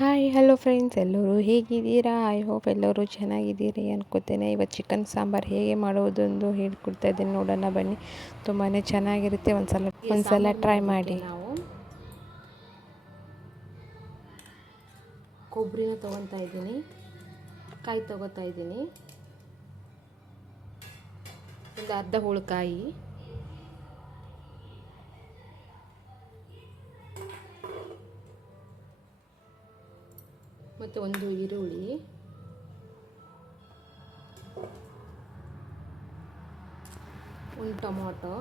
Hi hello friends, ಎಲ್ಲರೂ ಹೇಗಿದ್ದೀರಾ? I hope ಎಲ್ಲರೂ ಚೆನ್ನಾಗಿದ್ದೀರಿ ಅನ್ಕೋತೇನೆ. ಇವತ್ತು ಚಿಕನ್ ಸಾಂಬಾರು ಹೇಗೆ ಮಾಡೋದೊಂದು ಹೇಳ್ಕೊಡ್ತಾ ಇದ್ದೀನಿ, ನೋಡೋಣ ಬನ್ನಿ. ತುಂಬಾ ಚೆನ್ನಾಗಿರುತ್ತೆ. ಒಂದ್ಸಲ ಟ್ರೈ ಮಾಡಿ. ನಾವು ಕೊಬ್ಬರಿನ ತೊಗೊತಾ ಇದ್ದೀನಿ, ಕಾಯಿ ತೊಗೋತಾ ಇದ್ದೀನಿ, ಒಂದು ಅರ್ಧ ಹೋಳುಕಾಯಿ, ಮತ್ತು ಒಂದು ಈರುಳ್ಳಿ, ಒಂದು ಟೊಮೊಟೊ,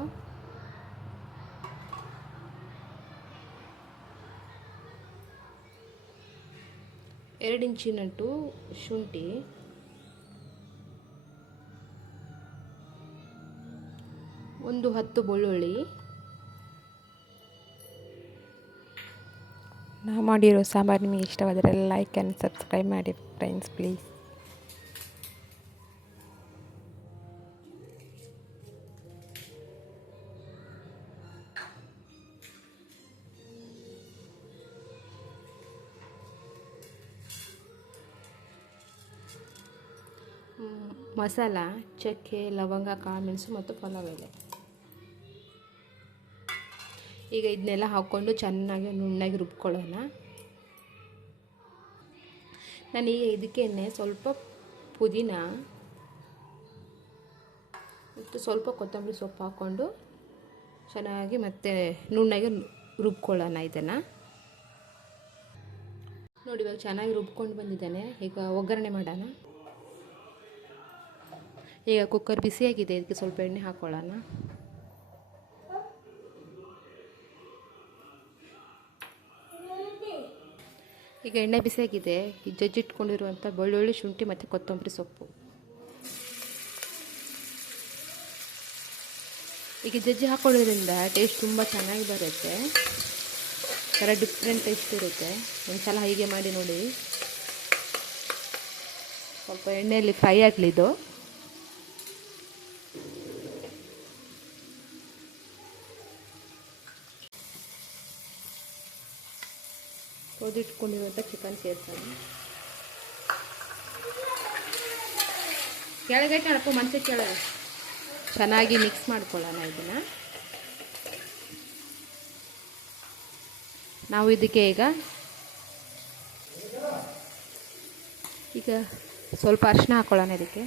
ಎರಡು ಇಂಚಿನಟ್ಟು ಶುಂಠಿ, ಒಂದು 10 ಬೆಳ್ಳುಳ್ಳಿ. ನಾವು ಮಾಡಿರೋ ಸಾಂಬಾರು ನಿಮಗೆ ಇಷ್ಟವಾದರೆ ಲೈಕ್ ಆ್ಯಂಡ್ ಸಬ್ಸ್ಕ್ರೈಬ್ ಮಾಡಿ ಫ್ರೆಂಡ್ಸ್, ಪ್ಲೀಸ್. ಮಸಾಲ ಚಕ್ಕೆ, ಲವಂಗ, ಕಾಳುಮೆಣಸು ಮತ್ತು ಪಲಾವ್ ಎಲೆ. ಈಗ ಇದನ್ನೆಲ್ಲ ಹಾಕ್ಕೊಂಡು ಚೆನ್ನಾಗಿ ನುಣ್ಣಗೆ ರುಬ್ಕೊಳ್ಳೋಣ. ನಾನೀಗ ಇದಕ್ಕೆ ಸ್ವಲ್ಪ ಪುದೀನ ಮತ್ತು ಸ್ವಲ್ಪ ಕೊತ್ತಂಬರಿ ಸೊಪ್ಪು ಹಾಕ್ಕೊಂಡು ಚೆನ್ನಾಗಿ ಮತ್ತೆ ನುಣ್ಣಗೆ ರುಬ್ಕೊಳ್ಳೋಣ. ಇದನ್ನು ನೋಡಿ, ಇವಾಗ ಚೆನ್ನಾಗಿ ರುಬ್ಕೊಂಡು ಬಂದಿದ್ದಾನೆ. ಈಗ ಒಗ್ಗರಣೆ ಮಾಡೋಣ. ಈಗ ಕುಕ್ಕರ್ ಬಿಸಿಯಾಗಿದೆ, ಇದಕ್ಕೆ ಸ್ವಲ್ಪ ಎಣ್ಣೆ ಹಾಕ್ಕೊಳ್ಳೋಣ. ಈಗ ಎಣ್ಣೆ ಬಿಸಿಯಾಗಿದೆ. ಈ ಜಜ್ಜಿಟ್ಕೊಂಡಿರುವಂಥ ಬೆಳ್ಳುಳ್ಳಿ, ಶುಂಠಿ ಮತ್ತು ಕೊತ್ತಂಬರಿ ಸೊಪ್ಪು. ಈಗ ಜಜ್ಜಿ ಹಾಕೊಳ್ಳೋದ್ರಿಂದ ಟೇಸ್ಟ್ ತುಂಬ ಚೆನ್ನಾಗಿ ಬರುತ್ತೆ. ಥರ ಡಿಫ್ರೆಂಟ್ ಟೇಸ್ಟ್ ಇರುತ್ತೆ. ಒಂದು ಸಲ ಹೀಗೆ ಮಾಡಿ ನೋಡಿ. ಸ್ವಲ್ಪ ಎಣ್ಣೆಯಲ್ಲಿ ಫ್ರೈ ಆಗಲಿದ್ದು. ತೊಳೆದಿಟ್ಕೊಂಡಿರುವಂಥ ಚಿಕನ್ ಸೇರಿಸೋಣ. ಕೆಳಗೆ ಕಣಪ್ಪ, ಮಂಚ ಕೆಳಗೆ. ಚೆನ್ನಾಗಿ ಮಿಕ್ಸ್ ಮಾಡ್ಕೊಳ್ಳೋಣ ಇದನ್ನು. ನಾವು ಇದಕ್ಕೆ ಈಗ ಸ್ವಲ್ಪ ಅರಿಶಿನ ಹಾಕ್ಕೊಳ್ಳೋಣ ಇದಕ್ಕೆ.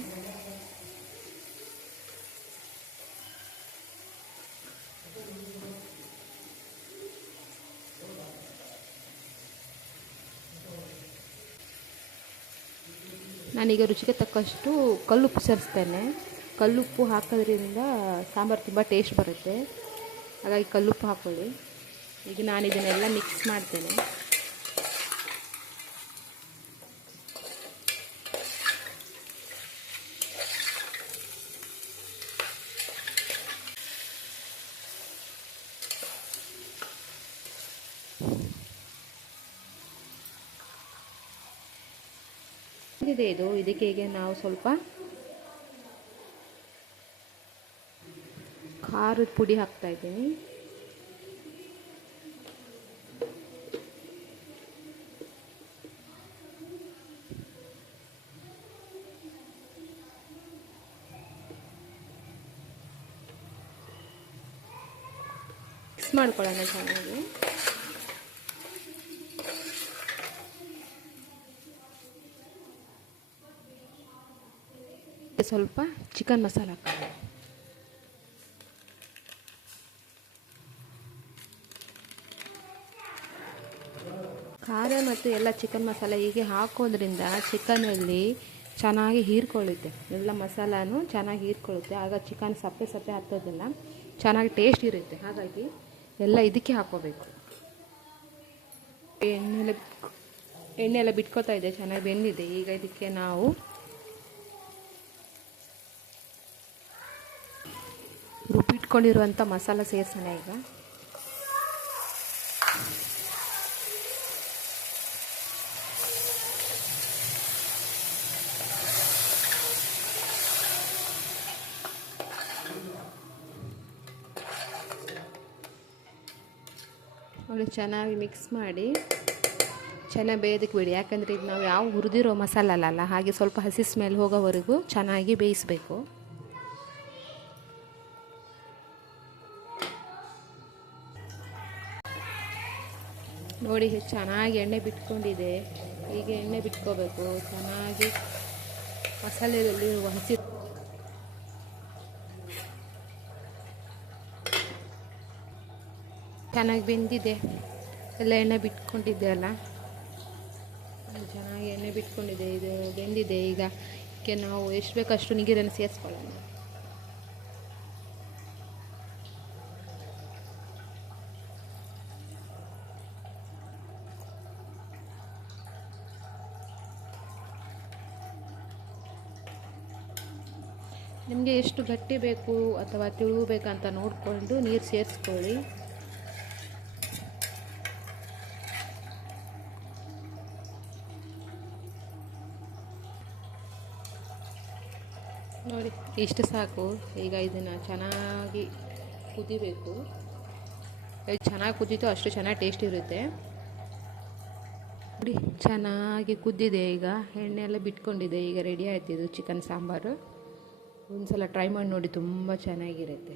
ನಾನೀಗ ರುಚಿಗೆ ತಕ್ಕಷ್ಟು ಕಲ್ಲುಪ್ಪು ಸೇರಿಸ್ತೇನೆ. ಕಲ್ಲುಪ್ಪು ಹಾಕೋದ್ರಿಂದ ಸಾಂಬಾರು ತುಂಬ ಟೇಸ್ಟ್ ಬರುತ್ತೆ, ಹಾಗಾಗಿ ಕಲ್ಲುಪ್ಪು ಹಾಕ್ಕೊಳ್ಳಿ. ಈಗ ನಾನು ಇದನ್ನೆಲ್ಲ ಮಿಕ್ಸ್ ಮಾಡ್ತೇನೆ. ಇದಕ್ಕೆ ಈಗ ನಾವು ಸ್ವಲ್ಪ ಖಾರದ ಪುಡಿ ಹಾಕ್ತಾ ಇದ್ದೀನಿ. ಮಿಕ್ಸ್ ಮಾಡ್ಕೊಳ್ಳೋಣ ಚೆನ್ನಾಗಿ. ಸ್ವಲ್ಪ ಚಿಕನ್ ಮಸಾಲ ಹಾಕೋಣ. ಖಾರ ಮತ್ತು ಎಲ್ಲ ಚಿಕನ್ ಮಸಾಲ ಹೀಗೆ ಹಾಕೋದ್ರಿಂದ ಚಿಕನಲ್ಲಿ ಚೆನ್ನಾಗಿ ಹೀರ್ಕೊಳ್ಳುತ್ತೆ. ಎಲ್ಲ ಮಸಾಲನೂ ಚೆನ್ನಾಗಿ ಹೀರ್ಕೊಳ್ಳುತ್ತೆ. ಆಗ ಚಿಕನ್ ಸಪ್ಪೆ ಸಪ್ಪೆ ಹತ್ತೋದಿಲ್ಲ, ಚೆನ್ನಾಗಿ ಟೇಸ್ಟ್ ಇರುತ್ತೆ. ಹಾಗಾಗಿ ಎಲ್ಲ ಇದಕ್ಕೆ ಹಾಕ್ಕೋಬೇಕು. ಎಣ್ಣೆ ಎಲ್ಲ ಬಿಟ್ಕೋತಾ ಇದೆ, ಚೆನ್ನಾಗಿ ಬೆಂದಿದೆ. ಈಗ ಇದಕ್ಕೆ ನಾವು ರುಬ್ಬಿಟ್ಕೊಂಡಿರುವಂಥ ಮಸಾಲ ಸೇರಿಸೋಣ. ಈಗ ಚೆನ್ನಾಗಿ ಮಿಕ್ಸ್ ಮಾಡಿ ಚೆನ್ನಾಗಿ ಬೇಯೋದಕ್ಕೆ ಬಿಡಿ, ಯಾಕಂದರೆ ಇದು ನಾವು ಯಾವ ಹುರಿದಿರೋ ಮಸಾಲ ಅಲ್ಲ, ಹಾಗೆ ಸ್ವಲ್ಪ ಹಸಿ ಸ್ಮೆಲ್ ಹೋಗೋವರೆಗೂ ಚೆನ್ನಾಗಿ ಬೇಯಿಸಬೇಕು. ನೋಡಿ ಚೆನ್ನಾಗಿ ಎಣ್ಣೆ ಬಿಟ್ಕೊಂಡಿದೆ. ಹೀಗೆ ಎಣ್ಣೆ ಬಿಟ್ಕೋಬೇಕು ಚೆನ್ನಾಗಿ. ಮಸಾಲೆಯಲ್ಲಿ ಹಸಿ ಚೆನ್ನಾಗಿ ಬೆಂದಿದೆ. ಎಲ್ಲ ಎಣ್ಣೆ ಬಿಟ್ಕೊಂಡಿದ್ದೆ ಅಲ್ಲ, ಚೆನ್ನಾಗಿ ಎಣ್ಣೆ ಬಿಟ್ಕೊಂಡಿದೆ. ಇದು ಬೆಂದಿದೆ. ಈಗ ಇದಕ್ಕೆ ನಾವು ಎಷ್ಟು ಬೇಕಷ್ಟು ನೀರನ್ನು ಸೇರಿಸ್ಕೊಳ್ಳೋಣ. ನಿಮಗೆ ಎಷ್ಟು ಗಟ್ಟಿ ಬೇಕು ಅಥವಾ ತೆಳು ಬೇಕಂತ ನೋಡಿಕೊಂಡು ನೀರು ಸೇರಿಸ್ಕೊಳ್ಳಿ. ನೋಡಿ ಇಷ್ಟು ಸಾಕು. ಈಗ ಇದನ್ನು ಚೆನ್ನಾಗಿ ಕುದಿಬೇಕು. ಎಷ್ಟು ಚೆನ್ನಾಗಿ ಕುದೀತೋ ಅಷ್ಟು ಚೆನ್ನಾಗಿ ಟೇಸ್ಟ್ ಇರುತ್ತೆ. ನೋಡಿ ಚೆನ್ನಾಗಿ ಕುದ್ದಿದೆ. ಈಗ ಎಣ್ಣೆ ಎಲ್ಲ ಬಿಟ್ಕೊಂಡಿದೆ. ಈಗ ರೆಡಿ ಆಯ್ತು ಇದು ಚಿಕನ್ ಸಾಂಬಾರು. ಒಂದು ಸಲ ಟ್ರೈ ಮಾಡಿ ನೋಡಿ, ತುಂಬ ಚೆನ್ನಾಗಿರುತ್ತೆ.